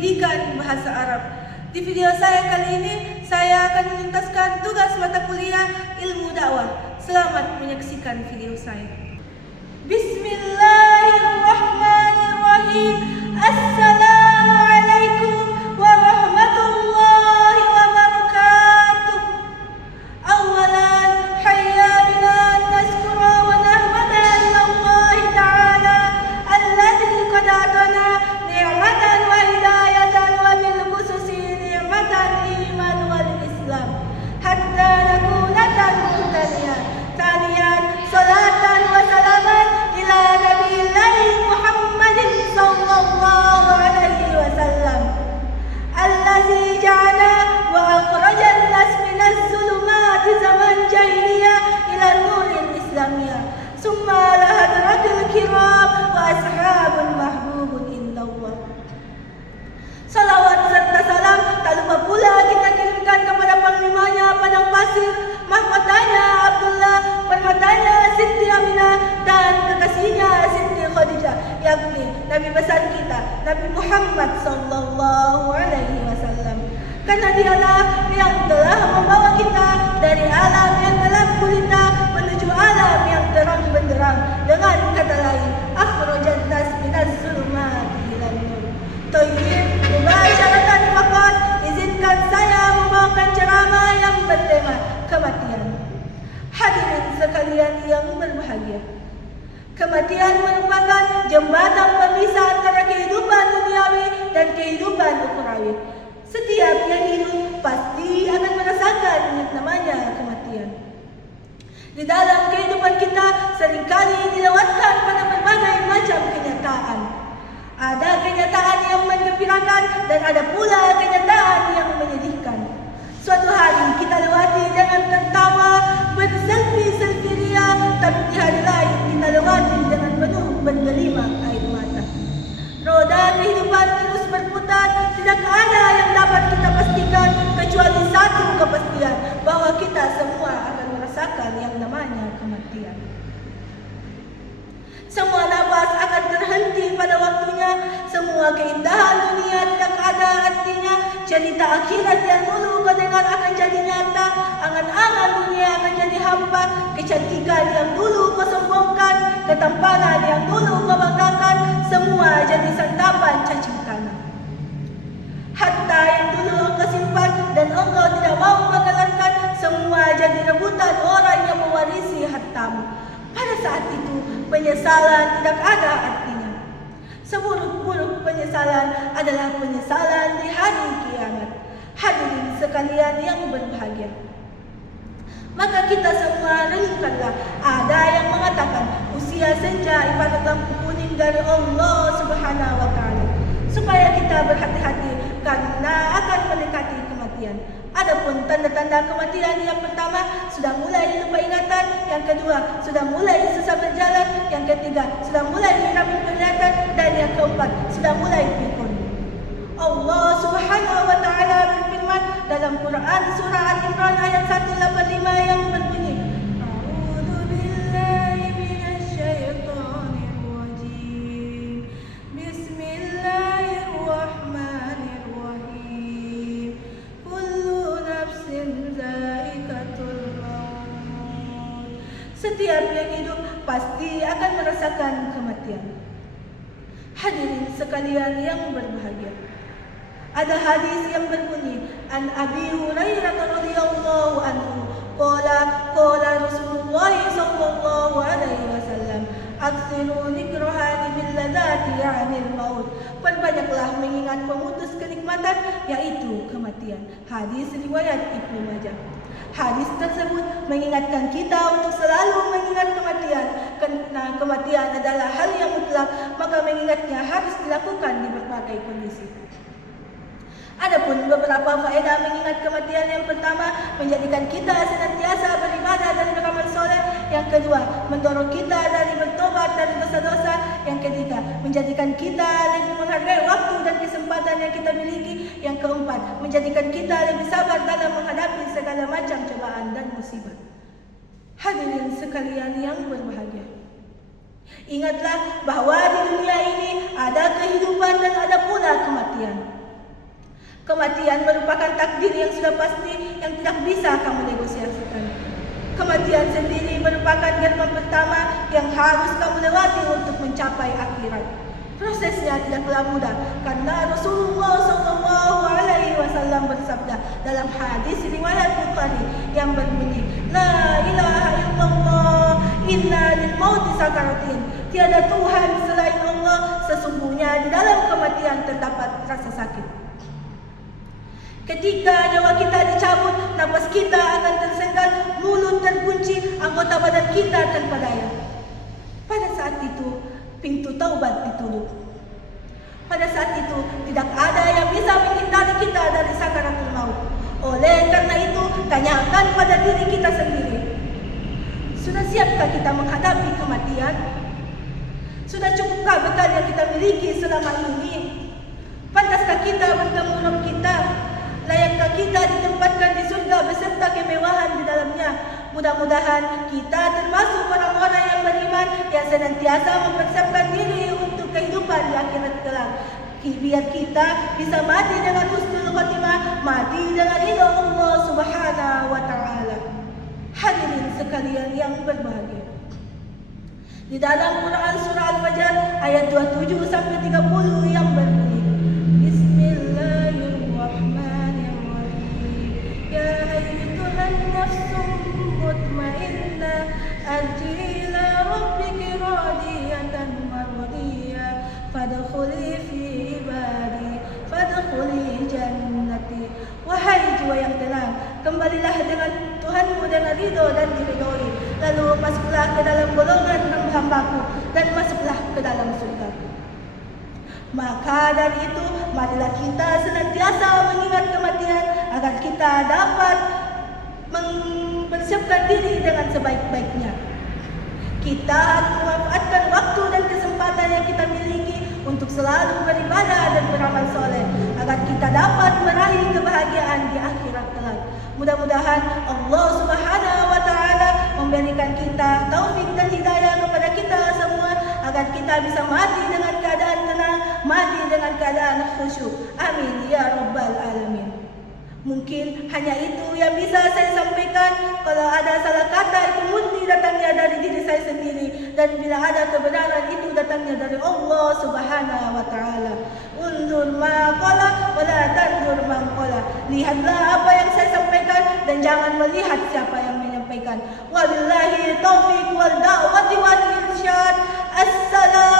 pendidikan bahasa Arab. Di video saya kali ini, saya akan menuntaskan tugas mata kuliah ilmu dakwah. Selamat menyaksikan video saya. Bismillahirrahmanirrahim. Assalamualaikum warahmatullahi wabarakatuh. Awalan, hayya bina naskura wa nahmada lillahi ta'ala alladhi qad atana ni'matan wa hidayatan wa bil khususi ni'matan iman wal islam hatta nakuna muhtadiyan. Thaniyan, salatan wa salaman ila nabiyillahi Muhammadin sallallahu alaihi wasallam allazi ja'ala wa akhrajan nas minaz zulumati zaman jahiliyah ila nuril islamiyah summa la hadratil kiram wa ashabul mahbubun indallah. Salawat serta salam tak lupa pula kita kirimkan kepada panglimanya Padang Pasir, mahkotanya Abdullah, permatanya Siti Aminah, dan kekasihnya Siti Khadijah, yakni Nabi besar kita, Nabi Muhammad sallallahu alaihi wasallam. Karena dialah yang telah membawa kita dari alam yang gelap gulita menuju alam yang terang benderang. Dengan kata lain, akhrajan nas minaz zulumati ilan nur. Thayyib, mubasyaratan faqat, izinkan saya membawakan ceramah yang bertema kematian. Hadirin sekalian yang berbahagia, kematian merupakan jembatan pemisah antara kehidupan duniawi dan kehidupan ukhrawi. Setiap yang hidup pasti akan merasakan yang namanya kematian. Di dalam kehidupan kita seringkali dilewatkan pada berbagai macam kenyataan. Ada kenyataan yang menggembirakan dan ada pula kenyataan yang menyedihkan. Suatu hari kita lewati dengan tertawa, berselfie-selfie ria, tapi di hari lain kita lewati dengan penuh bergelima air mata. Roda kehidupan terus berputar, tidak ada yang dapat kita pastikan kecuali satu kepastian, bahwa kita semua akan merasakan yang namanya kematian. Semua nafas akan terhenti pada waktunya, semua keindahan dunia tidak ada artinya, cerita akhirat yang dulu kau dengar akan jadi nyata, angan-angan dunia akan jadi hampa, kecantikan yang dulu kau sombongkan, ketampanan yang dulu kau banggakan, semua jadi santapan cacing tanah. Harta yang dulu engkau simpan dan engkau tidak mau mengeluarkan, semua jadi rebutan orang yang mewarisi hartamu. Pada saat itu, penyesalan tidak ada artinya. Seburuk-buruk penyesalan adalah penyesalan di hari kiamat. Hadirin sekalian yang berbahagia, maka kita semua renungkanlah. Ada yang mengatakan usia senja ibarat lampu kuning dari Allah Subhanahu wa taala, supaya kita berhati-hati karena akan mendekati kematian. Adapun tanda-tanda kematian, yang pertama sudah mulai lupa ingatan, yang kedua sudah mulai susah berjalan, yang ketiga sudah mulai mengambil penglihatan, dan yang keempat sudah mulai pikun. Allah Subhanahu wa taala berfirman dalam Quran surah Al-Imran ayat 185 yang berbunyi, A'udzu billahi minasyaitonir rajim. Bismillahirrahmanirrahim. Kullu nafsin za'iqatul maut. Setiap yang hidup pasti akan merasakan kematian. Hadirin sekalian yang berbahagia, ada hadis yang berbunyi, An Abi Hurairah radhiyallahu anhu, qala Rasulullah sallallahu alaihi wasallam, aksiru nikrahani bil ladati ya'nil maut. Perbanyaklah mengingat pemutus kenikmatan, yaitu kematian. Hadis riwayat Ibnu Majah. Hadis tersebut mengingatkan kita untuk selalu mengingat kematian. Karena kematian adalah hal yang mutlak, maka mengingatnya harus dilakukan di berbagai kondisi. Adapun beberapa faedah mengingat kematian. Yang pertama, menjadikan kita senantiasa beribadah dan beramal soleh. Yang kedua, mendorong kita dari bertobat dari dosa-dosa. Yang ketiga, menjadikan kita lebih menghargai waktu dan kesempatan yang kita miliki. Yang keempat, menjadikan kita lebih sabar dalam menghadapi segala macam cobaan dan musibah. Hadirin sekalian yang berbahagia, ingatlah bahwa di dunia ini ada kehidupan dan ada pula kematian. Kematian merupakan takdir yang sudah pasti yang tidak bisa kamu negosiasikan. Kematian sendiri merupakan gerbang pertama yang harus kamu lewati untuk mencapai akhirat. Prosesnya tidaklah mudah karena Rasulullah SAW bersabda dalam hadis riwayat Bukhari yang berbunyi, La ilaha illallah, inna lil mauti sakaratin. Tiada Tuhan selain Allah, sesungguhnya di dalam kematian terdapat rasa sakit. Ketika nyawa kita dicabut, napas kita akan tersengal, mulut terkunci, anggota badan kita tanpa daya. Pada saat itu, pintu taubat ditutup. Pada saat itu, tidak ada yang bisa menghindari kita dari sakaratul maut. Oleh karena itu, tanyakan pada diri kita sendiri. Sudah siapkah kita menghadapi kematian? Sudah cukupkah bekal yang kita miliki selama ini? Pantaskah kita bertemu Rabb kita? Layakkah kita ditempatkan di surga beserta kemewahan di dalamnya? Mudah-mudahan kita termasuk orang-orang yang beriman yang senantiasa mempersiapkan diri untuk kehidupan di akhirat kelak. Biar kita bisa mati dengan husnul khotimah, mati dengan ridha Allah Subhanahu wa taala. Hadirin sekalian yang berbahagia. Di dalam Quran surah Al-Fajr ayat 27 sampai 30 yang berbunyi, Bismillahirrahmanirrahim. Ya ayyuhan nafsum mutmainnah arji ila rabbiki radiyatan mardiyah fadkhuli fi ibadi fadkhuli jannati. Wahai jiwa yang tenang, kembalilah dengan Tuhanmu dengan ridho dan diridhoi, lalu masuklah ke dalam golongan hamba-hambaku dan masuklah ke dalam surgaku. Maka dari itu, marilah kita senantiasa mengingat kematian agar kita dapat mempersiapkan diri dengan sebaik-baiknya. Kita harus memanfaatkan waktu dan kesempatan yang kita miliki untuk selalu beribadah dan beramal soleh agar kita dapat meraih kebahagiaan di akhirat kelak. Mudah-mudahan Allah Subhanahu wa taala memberikan kita taufik dan hidayah kepada kita semua agar kita bisa mati dengan keadaan tenang, mati dengan keadaan khusyuk. Amin ya rabbal alamin. Mungkin hanya itu yang bisa saya sampaikan. Kalau ada salah kata, itu murni datangnya dari diri saya sendiri, dan bila ada kebenaran, itu datangnya dari Allah Subhanahu wa taala. Unzur ma qala wa la tanzur man qala. Lihatlah apa yang saya sampaikan dan jangan melihat siapa yang menyampaikan. Wabillahi taufiq wal da'wati wal irsyad. Assalam.